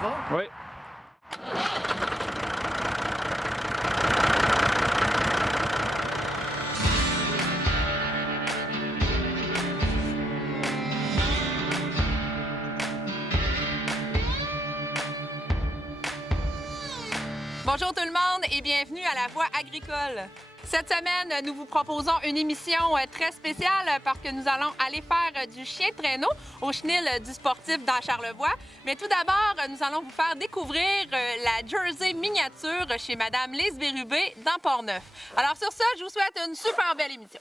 va? Oui. Bonjour tout le monde et bienvenue à La Voix agricole. Cette semaine, nous vous proposons une émission très spéciale parce que nous allons aller faire du chien de traîneau au chenil du sportif dans Charlevoix. Mais tout d'abord, nous allons vous faire découvrir la Jersey miniature chez Madame Lise Bérubé dans Portneuf. Alors sur ça, je vous souhaite une super belle émission.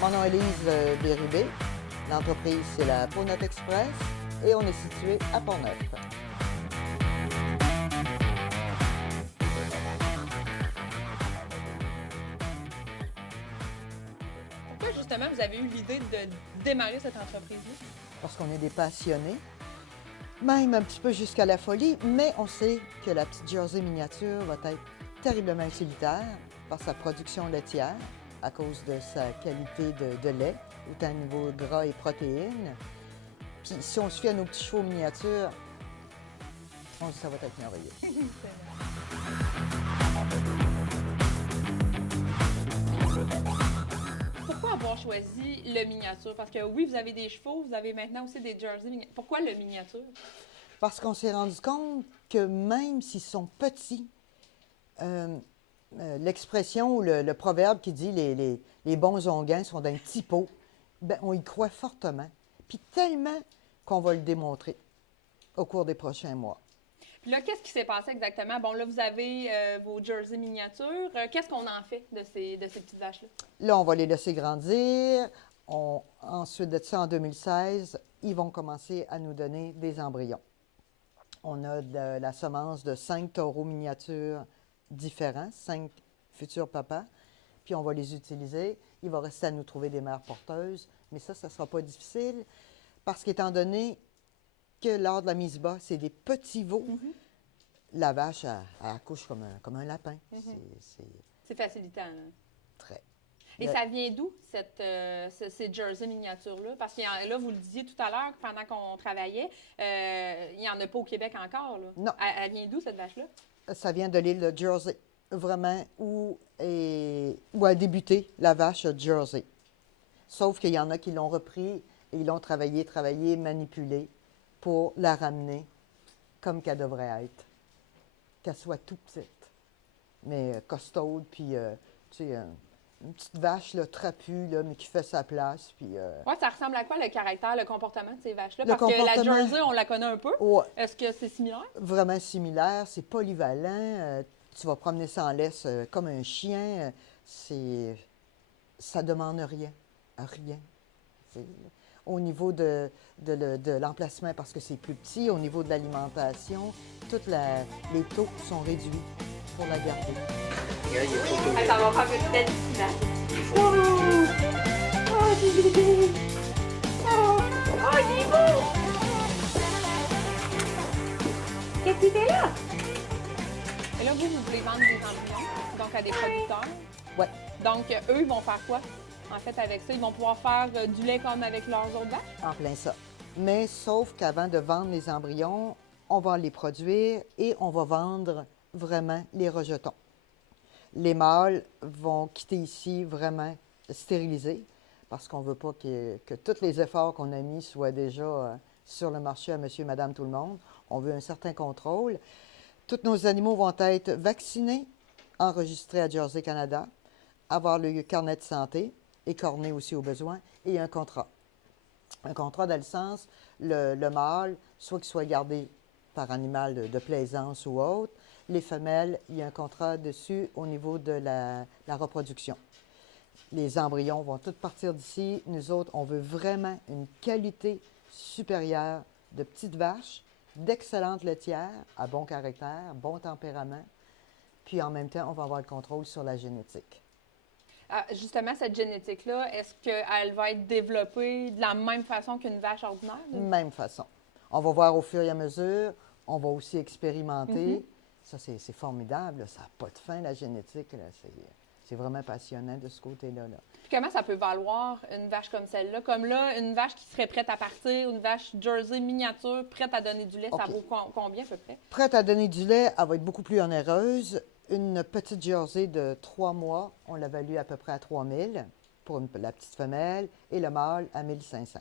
Mon nom est Lise Bérubé. L'entreprise, c'est la Peau-Note Express et on est situé à Portneuf. Pourquoi justement vous avez eu l'idée de démarrer cette entreprise-là? Parce qu'on est des passionnés, même un petit peu jusqu'à la folie, mais on sait que la petite Jersey miniature va être terriblement utilitaire par sa production laitière, à cause de sa qualité de lait, autant au niveau gras et protéines. Puis si on se fie à nos petits chevaux miniatures, on dit que ça va être merveilleux. Pourquoi avoir choisi le miniature? Parce que oui, vous avez des chevaux, vous avez maintenant aussi des Jersey miniatures. Pourquoi le miniature? Parce qu'on s'est rendu compte que même s'ils sont petits, l'expression ou le proverbe qui dit les bons onguents sont d'un petit pot, ben, on y croit fortement. Puis tellement qu'on va le démontrer au cours des prochains mois. Puis là, qu'est-ce qui s'est passé exactement? Bon, là, vous avez vos Jersey miniatures. Qu'est-ce qu'on en fait de ces petites vaches-là? Là, on va les laisser grandir. Ensuite de ça, en 2016, ils vont commencer à nous donner des embryons. On a de la semence de 5 taureaux miniatures différents, 5 futurs papas, puis on va les utiliser. Il va rester à nous trouver des mères porteuses, mais ça ne sera pas difficile, parce qu'étant donné que lors de la mise bas, c'est des petits veaux, la vache, elle accouche comme un lapin. C'est facilitant, hein? Très. Et ça vient d'où, ces Jersey miniatures-là? Parce que là, vous le disiez tout à l'heure, pendant qu'on travaillait, il n'y en a pas au Québec encore, là. Non. Elle vient d'où, cette vache-là? Ça vient de l'île de Jersey, vraiment, où a débuté la vache Jersey. Sauf qu'il y en a qui l'ont repris et ils l'ont travaillé, manipulé pour la ramener comme qu'elle devrait être. Qu'elle soit tout petite, mais costaude, puis, tu sais, une petite vache là, trapue, là, mais qui fait sa place. Puis, Oui, ça ressemble à quoi le caractère, le comportement de ces vaches-là? Le Parce que la comportement- Jersey, on la connaît un peu. Ouais. Est-ce que c'est similaire? Vraiment similaire, c'est polyvalent. Tu vas promener ça en laisse comme un chien. Ça demande rien. Rien. C'est- Au niveau de l'emplacement, parce que c'est plus petit, au niveau de l'alimentation, les taux sont réduits pour la garder. Ça va faire une belle image. Qu'est-ce qu'il fait là? Et là, vous voulez vendre des embryons, donc à des producteurs. Ouais. Donc, eux, ils vont faire quoi? En fait, avec ça, ils vont pouvoir faire du lait comme avec leurs autres vaches? En plein ça. Mais sauf qu'avant de vendre les embryons, on va les produire et on va vendre vraiment les rejetons. Les mâles vont quitter ici vraiment stérilisés parce qu'on ne veut pas que tous les efforts qu'on a mis soient déjà sur le marché à monsieur, madame, tout le monde. On veut un certain contrôle. Tous nos animaux vont être vaccinés, enregistrés à Jersey Canada, avoir le carnet de santé, écorné aussi au besoin, et un contrat. Un contrat dans le sens, le mâle, soit qu'il soit gardé par animal de plaisance ou autre. Les femelles, il y a un contrat dessus au niveau de la reproduction. Les embryons vont tous partir d'ici. Nous autres, on veut vraiment une qualité supérieure de petites vaches, d'excellentes laitières, à bon caractère, bon tempérament. Puis en même temps, on va avoir le contrôle sur la génétique. Justement, cette génétique-là, est-ce qu'elle va être développée de la même façon qu'une vache ordinaire? Même façon. On va voir au fur et à mesure. On va aussi expérimenter. Ça, c'est formidable. Là. Ça n'a pas de fin, la génétique. C'est vraiment passionnant de ce côté-là. Là. Puis comment ça peut valoir une vache comme celle-là? Comme là, une vache qui serait prête à partir, une vache Jersey miniature, prête à donner du lait, ça vaut combien à peu près? Prête à donner du lait, elle va être beaucoup plus onéreuse. Une petite Jersey de 3 mois, on l'a value à peu près à 3 000 pour la petite femelle et le mâle à 1 500.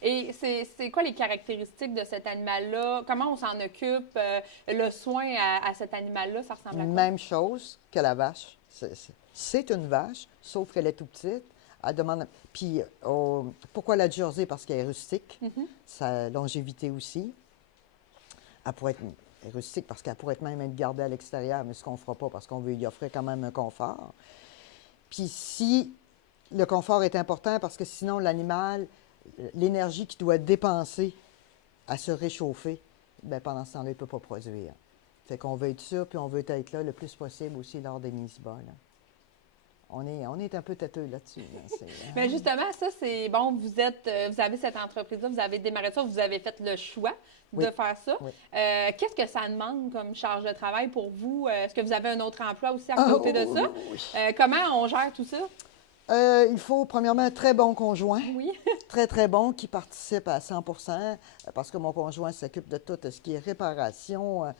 Et c'est quoi les caractéristiques de cet animal-là? Comment on s'en occupe? Le soin à cet animal-là, ça ressemble à quoi? Même chose que la vache. C'est une vache, sauf qu'elle est tout petite. Elle demande... Puis, pourquoi la Jersey? Parce qu'elle est rustique. Sa longévité aussi. Elle pourrait être rustique parce qu'elle pourrait même être gardée à l'extérieur, mais ce qu'on ne fera pas parce qu'on veut y offrir quand même un confort. Puis si le confort est important parce que sinon l'animal, l'énergie qu'il doit dépenser à se réchauffer, bien, pendant ce temps-là, il ne peut pas produire. Fait qu'on veut être sûr, puis on veut être là le plus possible aussi lors des mises bas. Là. On est un peu têteux là-dessus. Là. Mais justement, ça, c'est bon, vous avez cette entreprise-là, vous avez démarré ça, vous avez fait le choix de faire ça. Oui. Qu'est-ce que ça demande comme charge de travail pour vous? Est-ce que vous avez un autre emploi aussi à côté de ça? Oui. Comment on gère tout ça? Il faut premièrement un très bon conjoint. Oui. Très, très bon, qui participe à 100 parce que mon conjoint s'occupe de tout ce qui est réparation,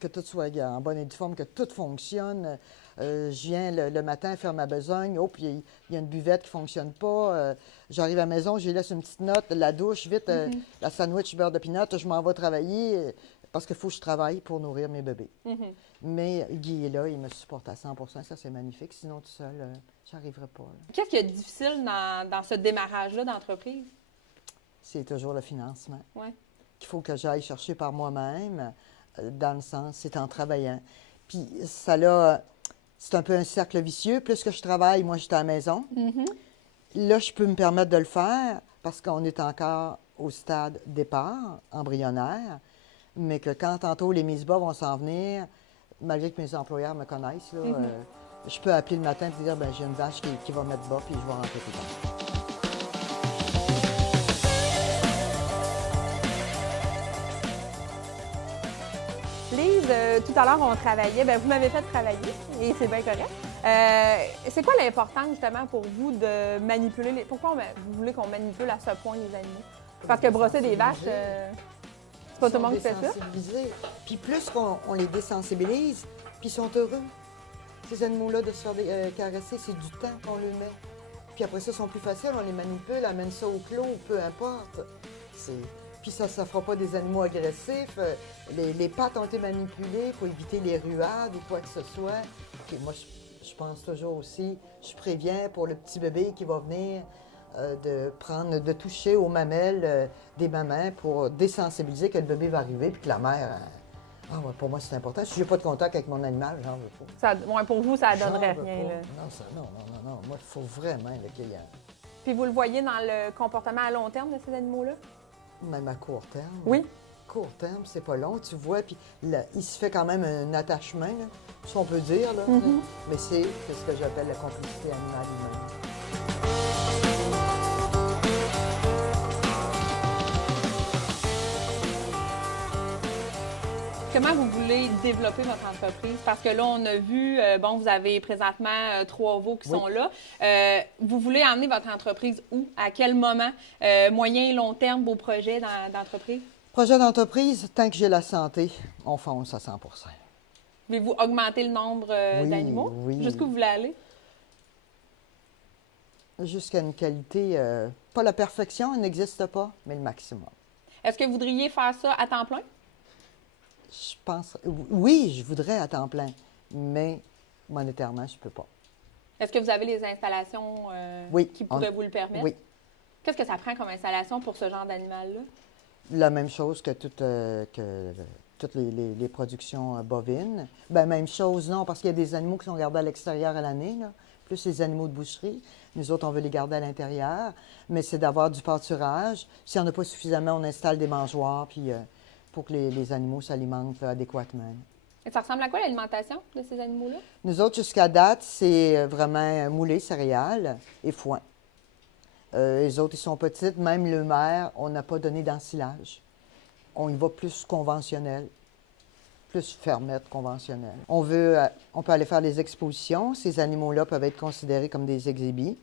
que tout soit en bonne et due forme, que tout fonctionne. Je viens le matin faire ma besogne. Oh, puis il y a une buvette qui ne fonctionne pas. J'arrive à la maison, je lui laisse une petite note, la douche, vite, la sandwich beurre de pinot, je m'en vais travailler parce qu'il faut que je travaille pour nourrir mes bébés. Mais Guy est là, il me supporte à 100 ça c'est magnifique. Sinon, tout seul, je n'arriverai pas. Là. Qu'est-ce qui est difficile dans ce démarrage-là d'entreprise? C'est toujours le financement. Ouais. Qu'il faut que j'aille chercher par moi-même, dans le sens, c'est en travaillant. Puis ça là, c'est un peu un cercle vicieux. Plus que je travaille, moi, j'étais à la maison. Là, je peux me permettre de le faire parce qu'on est encore au stade départ, embryonnaire, mais que quand tantôt les mises bas vont s'en venir, malgré que mes employeurs me connaissent, là, je peux appeler le matin et dire, bien, j'ai une vache qui va mettre bas, puis je vais rentrer plus tard. Lise, tout à l'heure, on travaillait. Bien, vous m'avez fait travailler et c'est bien correct. C'est quoi l'importance, justement, pour vous de manipuler les... Pourquoi vous voulez qu'on manipule à ce point les animaux? Parce que brosser des vaches, c'est pas tout le monde qui fait ça. Puis plus qu'on les désensibilise, puis ils sont heureux. Ces animaux-là, de se faire caresser, c'est du temps qu'on leur met. Puis après ça, ils sont plus faciles, on les manipule, amène ça au clos, peu importe. Puis ça ne fera pas des animaux agressifs. Les pattes ont été manipulées, il faut éviter les ruades ou quoi que ce soit. Puis moi, je pense toujours aussi, je préviens pour le petit bébé qui va venir de toucher aux mamelles des mamans pour désensibiliser que le bébé va arriver puis que la mère... ouais, pour moi, c'est important. Si je n'ai pas de contact avec mon animal, j'en veux pas. Pour vous, ça ne donnerait rien. Là. Non. Moi, il faut vraiment qu'il y ait... Puis vous le voyez dans le comportement à long terme de ces animaux-là? Même à court terme. Oui. Court terme, c'est pas long, tu vois. Puis là, il se fait quand même un attachement, là, si on peut dire. Là, mais c'est ce que j'appelle la complicité animale humaine. Comment vous voulez développer votre entreprise? Parce que là, on a vu, vous avez présentement 3 veaux qui sont là. Vous voulez emmener votre entreprise où? À quel moment? Moyen et long terme, vos projets d'entreprise? Projet d'entreprise, tant que j'ai la santé, on fonce à 100 Voulez-vous augmenter le nombre d'animaux? Oui. Jusqu'où vous voulez aller? Jusqu'à une qualité, pas la perfection, elle n'existe pas, mais le maximum. Est-ce que vous voudriez faire ça à temps plein? Je pense, oui, je voudrais à temps plein, mais monétairement, je ne peux pas. Est-ce que vous avez les installations qui pourraient vous le permettre? Oui. Qu'est-ce que ça prend comme installation pour ce genre d'animal-là? La même chose que toutes les productions bovines. Ben, même chose, non, parce qu'il y a des animaux qui sont gardés à l'extérieur à l'année, là, plus les animaux de boucherie. Nous autres, on veut les garder à l'intérieur, mais c'est d'avoir du pâturage. S'il n'y en a pas suffisamment, on installe des mangeoires puis, pour que les animaux s'alimentent adéquatement. Et ça ressemble à quoi l'alimentation de ces animaux-là? Nous autres, jusqu'à date, c'est vraiment moulé, céréales et foin. Les autres, ils sont petites. Même le maire, on n'a pas donné d'ensilage. On y va plus conventionnel, plus fermette conventionnelle. On peut aller faire des expositions. Ces animaux-là peuvent être considérés comme des exhibits.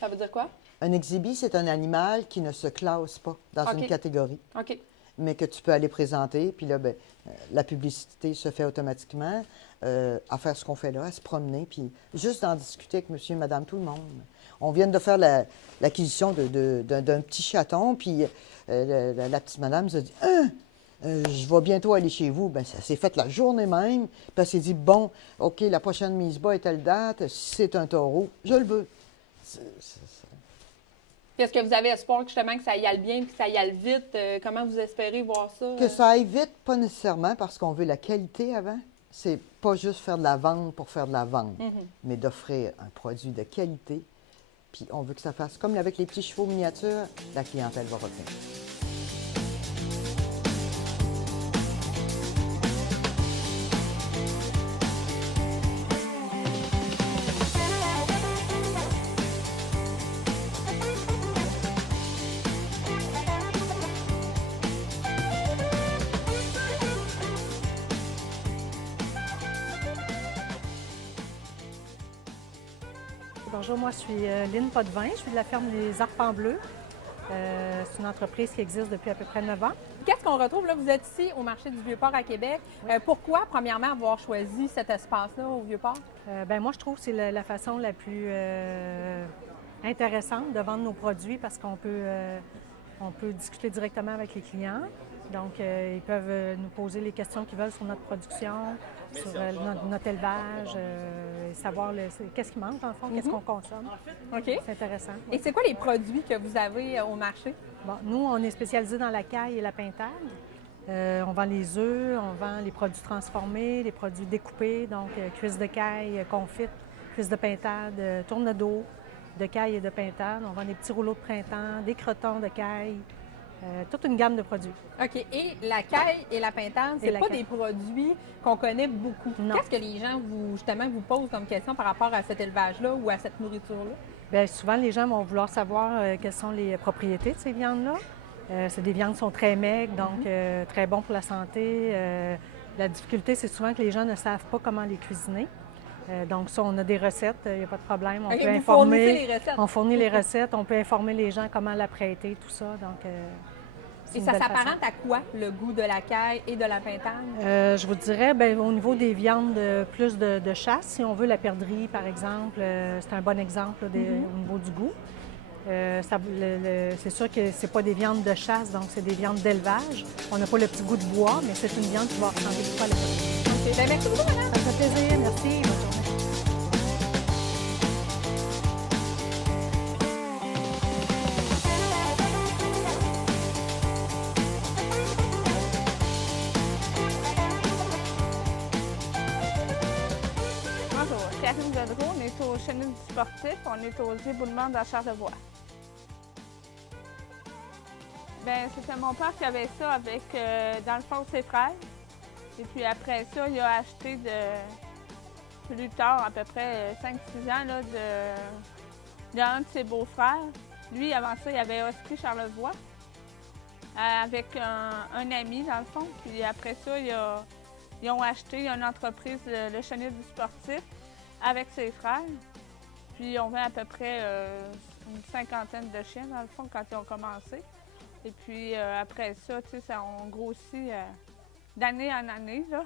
Ça veut dire quoi? Un exhibit, c'est un animal qui ne se classe pas dans OK. une catégorie, OK. mais que tu peux aller présenter. Puis là, ben, la publicité se fait automatiquement à faire ce qu'on fait là, à se promener, puis juste d'en discuter avec monsieur et madame, tout le monde. On vient de faire l'acquisition d'un petit chaton, puis la petite madame nous a dit « je vais bientôt aller chez vous. » Bien, ça s'est fait la journée même. Puis elle s'est dit « Bon, OK, la prochaine mise bas est telle date. Si c'est un taureau, je le veux. » Est-ce que vous avez espoir justement que ça y aille bien, que ça y aille vite? Comment vous espérez voir ça? Que ça aille vite, pas nécessairement parce qu'on veut la qualité avant. C'est pas juste faire de la vente pour faire de la vente, mais d'offrir un produit de qualité. Puis on veut que ça fasse comme avec les petits chevaux miniatures, la clientèle va revenir. Bonjour, moi je suis Lynne Potvin, je suis de la ferme Les Arpents Bleus. C'est une entreprise qui existe depuis à peu près 9 ans. Qu'est-ce qu'on retrouve là? Vous êtes ici au marché du Vieux-Port à Québec. Pourquoi, premièrement, avoir choisi cet espace-là au Vieux-Port? Moi je trouve que c'est la façon la plus intéressante de vendre nos produits parce qu'on peut discuter directement avec les clients. Donc, ils peuvent nous poser les questions qu'ils veulent sur notre production, sur notre élevage, savoir qu'est-ce qui manque, en fond, qu'est-ce qu'on consomme. OK. C'est intéressant. Et c'est quoi les produits que vous avez au marché? Bon, nous, on est spécialisés dans la caille et la pintade. On vend les œufs, on vend les produits transformés, les produits découpés, donc cuisses de caille, confites, cuisses de pintade, tourne d'eau, de caille et de pintade. On vend des petits rouleaux de printemps, des crotons de caille. Toute une gamme de produits. OK. Et la caille et la pintade, c'est pas des produits qu'on connaît beaucoup. Non. Qu'est-ce que les gens vous posent comme question par rapport à cet élevage-là ou à cette nourriture-là? Bien, souvent, les gens vont vouloir savoir quelles sont les propriétés de ces viandes-là. C'est des viandes qui sont très maigres, donc très bon pour la santé. La difficulté, c'est souvent que les gens ne savent pas comment les cuisiner. Donc ça, on a des recettes, il n'y a pas de problème. On peut informer. Les recettes. On fournit les recettes, on peut informer les gens comment l'apprêter, tout ça. Donc, et ça s'apparente à quoi, le goût de la caille et de la pintade? Je vous dirais, bien, au niveau des viandes, plus de chasse, si on veut, la perdrix, par exemple, c'est un bon exemple là, au niveau du goût. C'est sûr que c'est pas des viandes de chasse, donc c'est des viandes d'élevage. On n'a pas le petit goût de bois, mais c'est une viande qui va ressembler beaucoup à la perdrix. Okay. Bien, merci beaucoup, madame. Ça me fait plaisir, merci. Bonne journée. Bonjour, Karine Godreau, on est au Chenil du Sportif, on est aux éboulements dans Charlevoix. Bien, c'était mon père qui avait ça avec, dans le fond, ses frères. Et puis après ça, il a acheté plus tard, à peu près 5-6 ans, là, d'un de ses beaux-frères. Lui, avant ça, il avait hospi Charlevoix avec un ami, dans le fond. Puis après ça, ils ont acheté une entreprise, le Chenil du Sportif, avec ses frères. Puis on vend à peu près une 50aine de chiens, dans le fond, quand ils ont commencé. Et puis après ça, tu sais, on grossit d'année en année, là.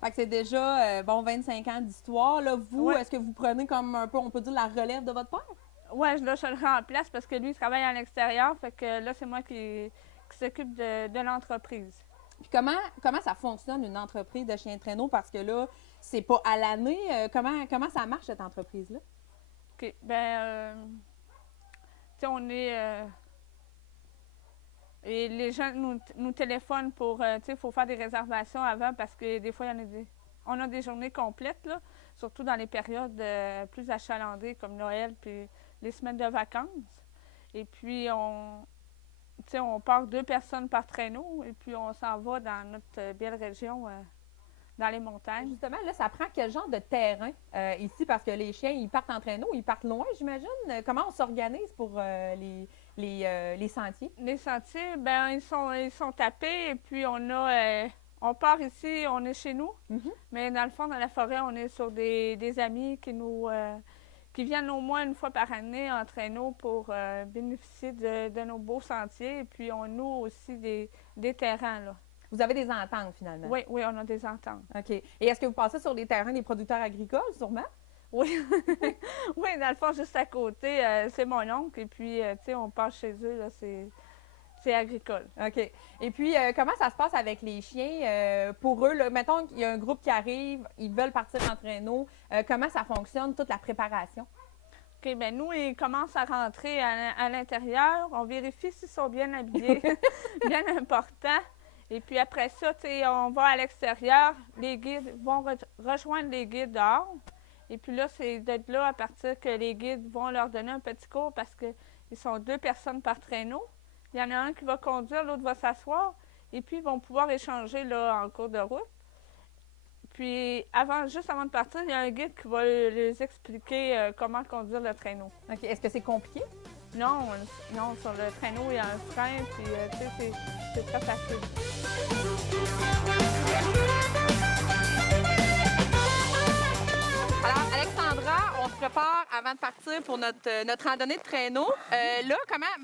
Fait que c'est déjà, 25 ans d'histoire. Là, vous, Ouais. est-ce que vous prenez comme un peu, on peut dire, la relève de votre père? Ouais, là, je le remplace parce que lui, il travaille à l'extérieur. Fait que là, c'est moi qui s'occupe de l'entreprise. Puis comment ça fonctionne, une entreprise de chiens de traîneau? Parce que là, c'est pas à l'année. Comment ça marche, cette entreprise-là? OK. Ben, tu sais, on est... Et les gens nous téléphonent pour, tu sais, il faut faire des réservations avant parce que des fois, on a des journées complètes, là, surtout dans les périodes plus achalandées comme Noël puis les semaines de vacances. Et puis, tu sais, on part 2 personnes par traîneau et puis on s'en va dans notre belle région, dans les montagnes. Justement, là, ça prend quel genre de terrain ici? Parce que les chiens, ils partent en traîneau, ils partent loin, j'imagine. Comment on s'organise pour les sentiers? Les sentiers, ben ils sont tapés et puis on part ici, on est chez nous. Mais dans le fond, dans la forêt, on est sur des amis qui viennent au moins une fois par année en traîneau pour bénéficier de nos beaux sentiers. Et puis on loue aussi des terrains, là. Vous avez des ententes, finalement? Oui, on a des ententes. OK. Et est-ce que vous passez sur les terrains des producteurs agricoles, sûrement? Oui. Oui, dans le fond, juste à côté, c'est mon oncle. Et puis, tu sais, on passe chez eux, là, c'est agricole. OK. Et puis, comment ça se passe avec les chiens? Pour eux, là, mettons qu'il y a un groupe qui arrive, ils veulent partir en traîneau. Comment ça fonctionne, toute la préparation? OK, bien, nous, ils commencent à rentrer à l'intérieur. On vérifie s'ils sont bien habillés, bien important. Et puis après ça, tu sais, on va à l'extérieur. Les guides vont rejoindre les guides dehors. Et puis là, c'est de là, à partir que les guides vont leur donner un petit cours parce qu'ils sont 2 personnes par traîneau. Il y en a un qui va conduire, l'autre va s'asseoir. Et puis, ils vont pouvoir échanger là, en cours de route. Puis, juste avant de partir, il y a un guide qui va les expliquer comment conduire le traîneau. OK. Est-ce que c'est compliqué? Non, sur le traîneau, il y a un frein, puis tu sais, c'est très facile. Alors, Alexandra, on se prépare avant de partir pour notre randonnée de traîneau. Là,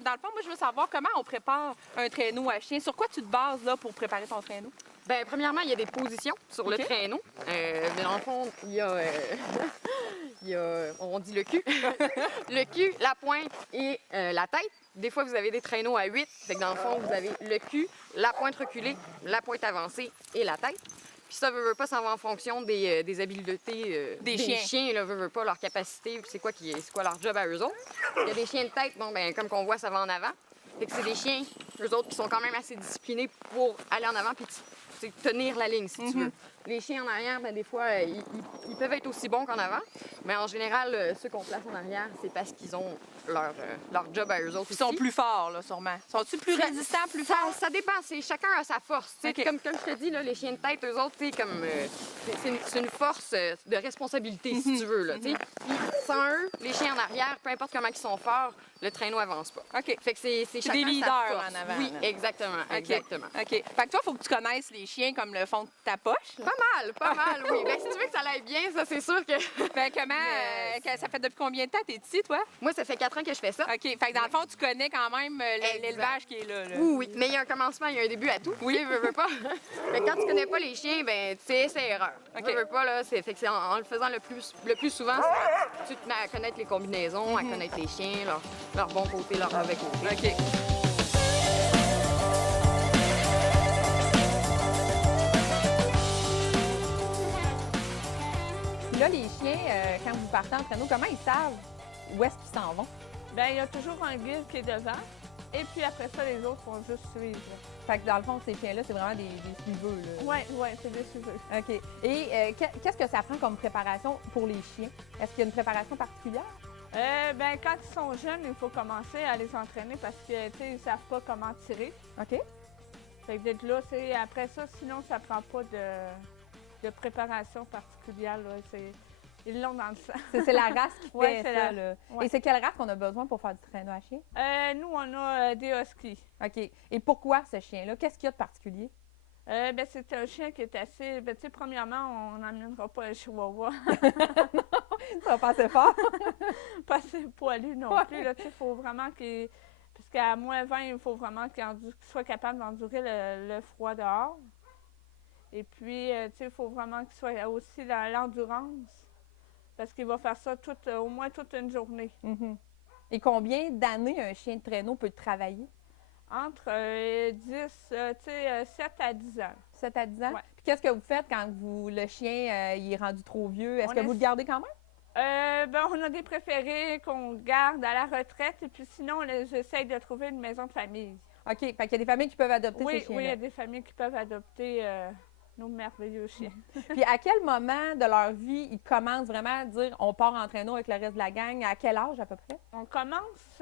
dans le fond, moi, je veux savoir comment on prépare un traîneau à chien. Sur quoi tu te bases là, pour préparer ton traîneau? Bien, premièrement, il y a des positions sur le traîneau. Mais dans le fond, il y a, on dit le cul. Le cul, la pointe et la tête. Des fois, vous avez des traîneaux à 8. Fait que dans le fond, vous avez le cul, la pointe reculée, la pointe avancée et la tête. Puis ça, veut pas, ça va en fonction des habiletés des chiens, là, veut pas, leur capacité, c'est quoi leur job à eux autres. Il y a des chiens de tête, bon, ben comme qu'on voit, ça va en avant. Fait que c'est des chiens, eux autres, qui sont quand même assez disciplinés pour aller en avant puis tenir la ligne, si tu veux. Les chiens en arrière, ben, des fois, ils peuvent être aussi bons qu'en avant. Mais en général, ceux qu'on place en arrière, c'est parce qu'ils ont leur job à eux autres. Ils sont plus forts, là, sûrement. Sont-ils plus résistants, plus forts? Ça dépend. Chacun a sa force. Okay. Comme je te dis, là, les chiens de tête, eux autres, c'est une force de responsabilité, si tu veux. Là, sans eux, les chiens en arrière, peu importe comment ils sont forts, le traîneau avance pas. OK. Fait que c'est chacun des leaders sa force. en avant. Oui, là. exactement. Okay. Exactement. OK. Fait que toi, il faut que tu connaisses les chiens comme le fond de ta poche. Là. Pas mal, oui. Ben, si tu veux que ça aille bien, ça, c'est sûr que... Ben, ça fait depuis combien de temps t'es ici, toi? Moi, ça fait 4 ans que je fais ça. OK. Fait que dans le fond, tu connais quand même l'élevage qui est là. Oui. Mais il y a un commencement, il y a un début à tout. Oui, veux pas. Mais quand tu connais pas les chiens, ben, tu sais, c'est erreur. OK. Veux pas, là, fait que c'est en le faisant le plus souvent, tu te mets à connaître les combinaisons, à connaître les chiens, leur bon côté, leur mauvais côté. OK. Là, les chiens, quand vous partez en traîneau, comment ils savent où est-ce qu'ils s'en vont? Bien, il y a toujours un guide qui est devant. Et puis après ça, les autres vont juste suivre. Fait que dans le fond, ces chiens-là, c'est vraiment des suiveux. Oui, c'est des suiveux. OK. Et qu'est-ce que ça prend comme préparation pour les chiens? Est-ce qu'il y a une préparation particulière? Ben, quand ils sont jeunes, il faut commencer à les entraîner parce que, tu sais, ils savent pas comment tirer. OK. Fait que d'être là, c'est après ça, sinon, ça prend pas de préparation particulière, là. Ils l'ont dans le sang. C'est la race qui fait ça, là. Ouais. Et c'est quelle race qu'on a besoin pour faire du traîneau à chien? Nous, on a des huskies. OK. Et pourquoi ce chien-là? Qu'est-ce qu'il y a de particulier? Ben, c'est un chien qui est assez... Ben, tu sais, premièrement, on n'emmènera pas un chihuahua. Non, ça va passer fort. Pas assez poilu non plus, là. Tu sais, il faut vraiment qu'il... Parce qu'à moins 20, il faut vraiment qu'il soit capable d'endurer le froid dehors. Et puis, tu sais, il faut vraiment qu'il soit aussi dans l'endurance. Parce qu'il va faire ça au moins toute une journée. Et combien d'années un chien de traîneau peut travailler? Entre 7 à 10 ans. 7 à 10 ans? Ouais. Puis qu'est-ce que vous faites quand le chien il est rendu trop vieux? Est-ce que vous le gardez quand même? Ben, on a des préférés qu'on garde à la retraite. Et puis sinon, j'essaye de trouver une maison de famille. OK. Fait qu'il y a des familles qui peuvent adopter ces Oui, chiens-là. oui, il y a des familles qui peuvent adopter nos merveilleux chiens. Puis à quel moment de leur vie ils commencent vraiment à dire on part en traîneau avec le reste de la gang? À quel âge à peu près? On commence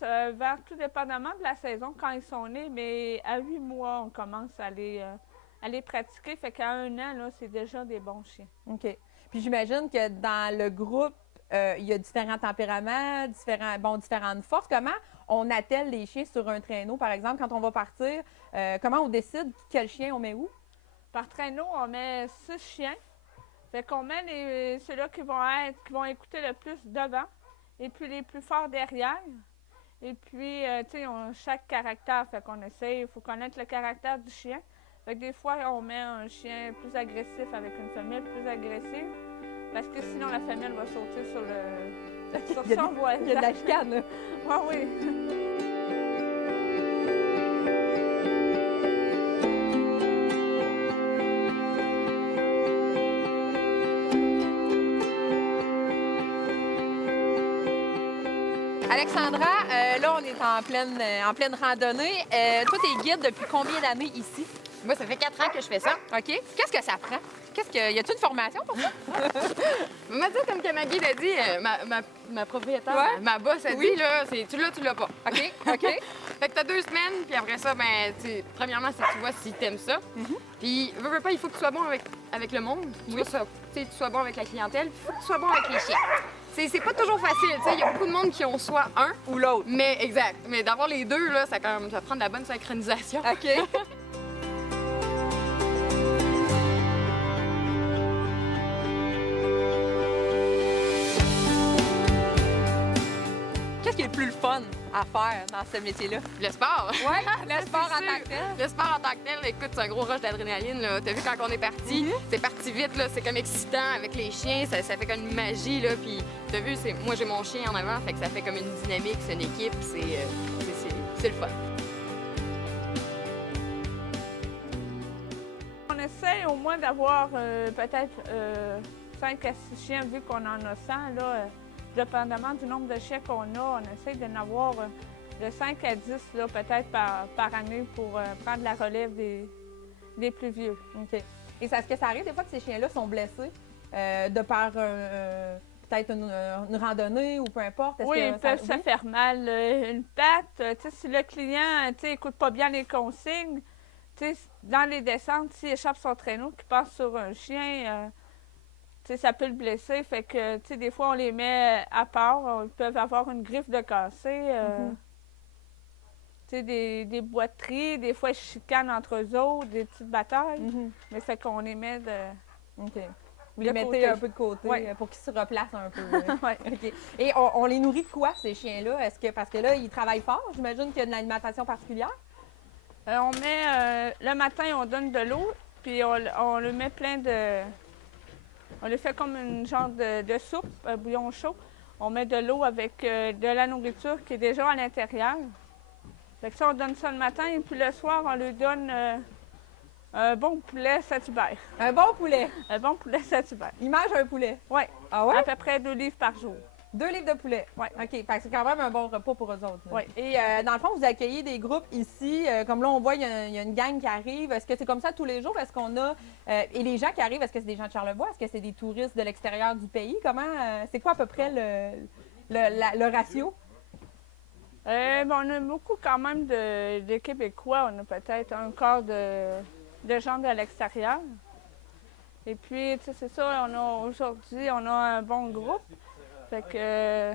vers tout dépendamment de la saison quand ils sont nés, mais à 8 mois, on commence à les pratiquer. Fait qu'à 1 an, là, c'est déjà des bons chiens. OK. Puis j'imagine que dans le groupe, il y a différents tempéraments, différentes forces. Comment on attelle les chiens sur un traîneau, par exemple, quand on va partir? Comment on décide quel chien on met où? Par traîneau, on met 6 chiens. Fait qu'on met ceux-là qui vont écouter le plus devant, et puis les plus forts derrière. Et puis, tu sais, chaque caractère, fait qu'on essaye, il faut connaître le caractère du chien. Fait que des fois, on met un chien plus agressif avec une femelle plus agressive, parce que sinon, la femelle va sauter sur son voisin. Il y a de la chicane, là. Ah oui. Alexandra, là, on est en pleine randonnée. Toi, t'es guide depuis combien d'années ici? Moi, ça fait 4 ans que je fais ça. OK. Qu'est-ce que ça prend? Y a-t-il une formation pour ça? Moi, tu sais, comme que ma guide a dit, ma propriétaire, Ouais. ma boss a Oui. dit, là, c'est tu l'as pas. OK, OK. Fait que t'as 2 semaines, puis après ça, ben, premièrement, c'est que tu vois si t'aimes ça. Puis, veux pas, il faut que tu sois bon avec le monde. Tu sois bon avec la clientèle, puis il faut que tu sois bon avec les chiens. C'est pas toujours facile, tu sais, il y a beaucoup de monde qui ont soit un Ou l'autre. mais exact. Mais d'avoir les deux, là, ça prend de la bonne synchronisation. OK. Qu'est-ce qui est le plus le fun à faire dans ce métier-là? Le sport. Oui, le sport en C'est tant sûr. que tel. Le sport en tant que tel, écoute, c'est un gros rush d'adrénaline. Là. T'as vu quand on est parti, c'est parti vite, là. C'est comme excitant avec les chiens, ça fait comme une magie, là. Puis t'as vu, moi j'ai mon chien en avant, fait que ça fait comme une dynamique, c'est une équipe, c'est le fun. On essaie au moins d'avoir peut-être 5 à 6 chiens, vu qu'on en a 100, là. Dépendamment du nombre de chiens qu'on a, on essaie d'en avoir de 5 à 10 là, peut-être par année pour prendre la relève des plus vieux. OK. Et est-ce que ça arrive des fois que ces chiens-là sont blessés de par peut-être une randonnée ou peu importe? Oui, ils peuvent se faire mal. Une patte, tu sais, si le client n'écoute pas bien les consignes, tu sais, dans les descentes, s'il échappe son traîneau, qui passe sur un chien, tu sais, ça peut le blesser. Fait que, tu sais, des fois, on les met à part. Ils peuvent avoir une griffe de cassé. Tu sais, des boiteries. Des fois, ils chicanent entre eux autres, des petites batailles. Mais fait qu'on les met de... OK. Vous les de mettez côté. un peu de côté Ouais. pour qu'ils se replacent un peu. Ouais. OK. Et on les nourrit de quoi, ces chiens-là? Parce que là, ils travaillent fort. J'imagine qu'il y a de l'alimentation particulière. On met... le matin, on donne de l'eau, puis on le met plein de... On le fait comme une genre de soupe, un bouillon chaud. On met de l'eau avec de la nourriture qui est déjà à l'intérieur. Fait que ça, on donne ça le matin, et puis le soir, on lui donne un bon poulet Saint-Hubert. Un bon poulet. Un bon poulet Saint-Hubert. Ils mangent un poulet. Oui, Ah ouais? à peu près 2 livres par jour. 2 livres de poulet. Ouais. OK. Fait que c'est quand même un bon repas pour eux autres. là. Ouais. Et dans le fond, vous accueillez des groupes ici. Comme là, on voit, il y a une gang qui arrive. Est-ce que c'est comme ça tous les jours? Est-ce qu'on a. Et les gens qui arrivent, est-ce que c'est des gens de Charlevoix? Est-ce que c'est des touristes de l'extérieur du pays? Comment. C'est quoi à peu près le ratio? On a beaucoup quand même de Québécois. On a peut-être un quart de gens de l'extérieur. Et puis, tu sais, c'est ça, aujourd'hui, on a un bon groupe. Fait que...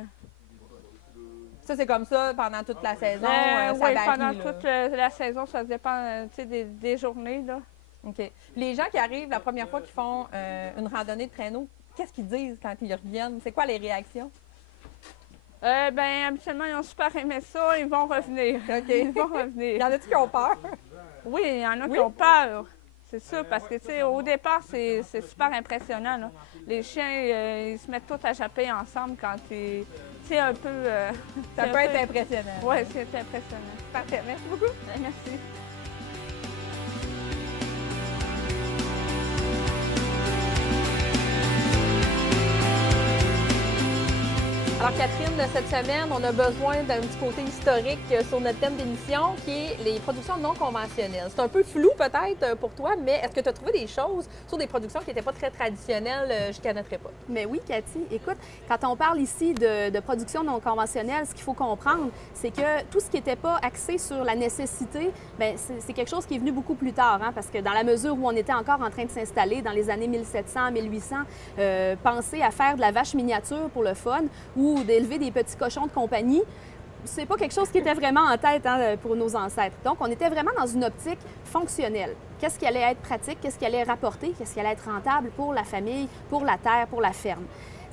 Ça, c'est comme ça pendant toute la saison. Ça oui, varie, pendant là. toute la saison, ça dépend tu sais, des journées. Là. OK. Les gens qui arrivent la première fois qu'ils font une randonnée de traîneau, qu'est-ce qu'ils disent quand ils reviennent? C'est quoi les réactions? Habituellement, ils ont super aimé ça, ils vont revenir. OK. Ils vont revenir. Y en a-tu qui ont peur? Oui, il y en a Oui? qui ont peur. C'est sûr, parce que, tu sais, au départ, c'est super impressionnant, là. Les chiens, ils se mettent tous à japper ensemble quand ils... C'est un peu... Ça peut être impressionnant. Oui, c'est impressionnant. Parfait. Merci beaucoup. Merci. Alors Catherine, cette semaine, on a besoin d'un petit côté historique sur notre thème d'émission qui est les productions non conventionnelles. C'est un peu flou peut-être pour toi, mais est-ce que tu as trouvé des choses sur des productions qui n'étaient pas très traditionnelles jusqu'à notre époque? Mais oui, Cathy. Écoute, quand on parle ici de production non conventionnelle, ce qu'il faut comprendre, c'est que tout ce qui n'était pas axé sur la nécessité, bien, c'est quelque chose qui est venu beaucoup plus tard, hein, parce que dans la mesure où on était encore en train de s'installer dans les années 1700, 1800, penser à faire de la vache miniature pour le fun ou d'élever des petits cochons de compagnie, c'est pas quelque chose qui était vraiment en tête pour nos ancêtres. Donc, on était vraiment dans une optique fonctionnelle. Qu'est-ce qui allait être pratique, qu'est-ce qui allait rapporter, qu'est-ce qui allait être rentable pour la famille, pour la terre, pour la ferme.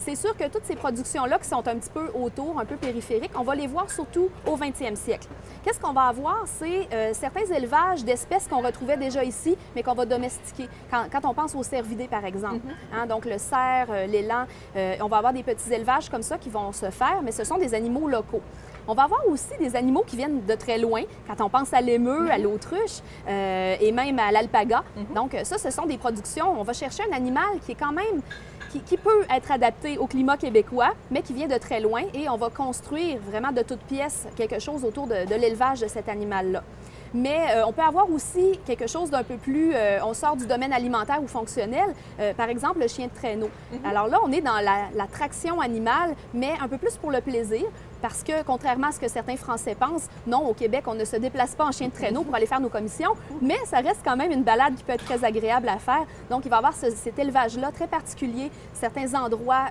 C'est sûr que toutes ces productions-là qui sont un petit peu autour, un peu périphériques, on va les voir surtout au 20e siècle. Qu'est-ce qu'on va avoir? C'est certains élevages d'espèces qu'on retrouvait déjà ici, mais qu'on va domestiquer. Quand on pense aux cervidés, par exemple, hein, donc le cerf, l'élan, on va avoir des petits élevages comme ça qui vont se faire, mais ce sont des animaux locaux. On va avoir aussi des animaux qui viennent de très loin, quand on pense à l'émeu, à l'autruche et même à l'alpaga. Donc ça, ce sont des productions. On va chercher un animal qui est quand même qui peut être adapté au climat québécois, mais qui vient de très loin et on va construire vraiment de toutes pièces quelque chose autour de l'élevage de cet animal-là. Mais on peut avoir aussi quelque chose d'un peu plus... on sort du domaine alimentaire ou fonctionnel, par exemple le chien de traîneau. Alors là, on est dans la traction animale, mais un peu plus pour le plaisir, parce que, contrairement à ce que certains Français pensent, non, au Québec, on ne se déplace pas en chien de traîneau pour aller faire nos commissions, mais ça reste quand même une balade qui peut être très agréable à faire. Donc, il va y avoir cet élevage-là très particulier, certains endroits,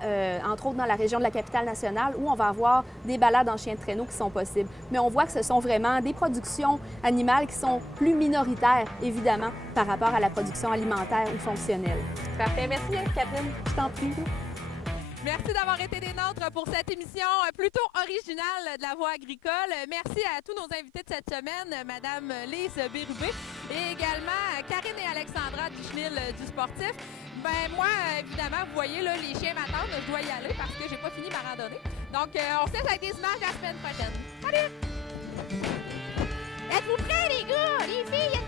entre autres dans la région de la Capitale-Nationale, où on va avoir des balades en chien de traîneau qui sont possibles. Mais on voit que ce sont vraiment des productions animales qui sont plus minoritaires, évidemment, par rapport à la production alimentaire ou fonctionnelle. Parfait. Merci, Catherine. Je t'en prie. Merci d'avoir été des nôtres pour cette émission plutôt originale de la Voix agricole. Merci à tous nos invités de cette semaine, Madame Lise Bérubé et également Karine et Alexandra du Chenil du Sportif. Ben moi, évidemment, vous voyez, là, les chiens m'attendent, je dois y aller parce que j'ai pas fini ma randonnée. Donc, on se laisse avec des images la semaine prochaine. Salut! Êtes-vous prêts, les gars? Les filles,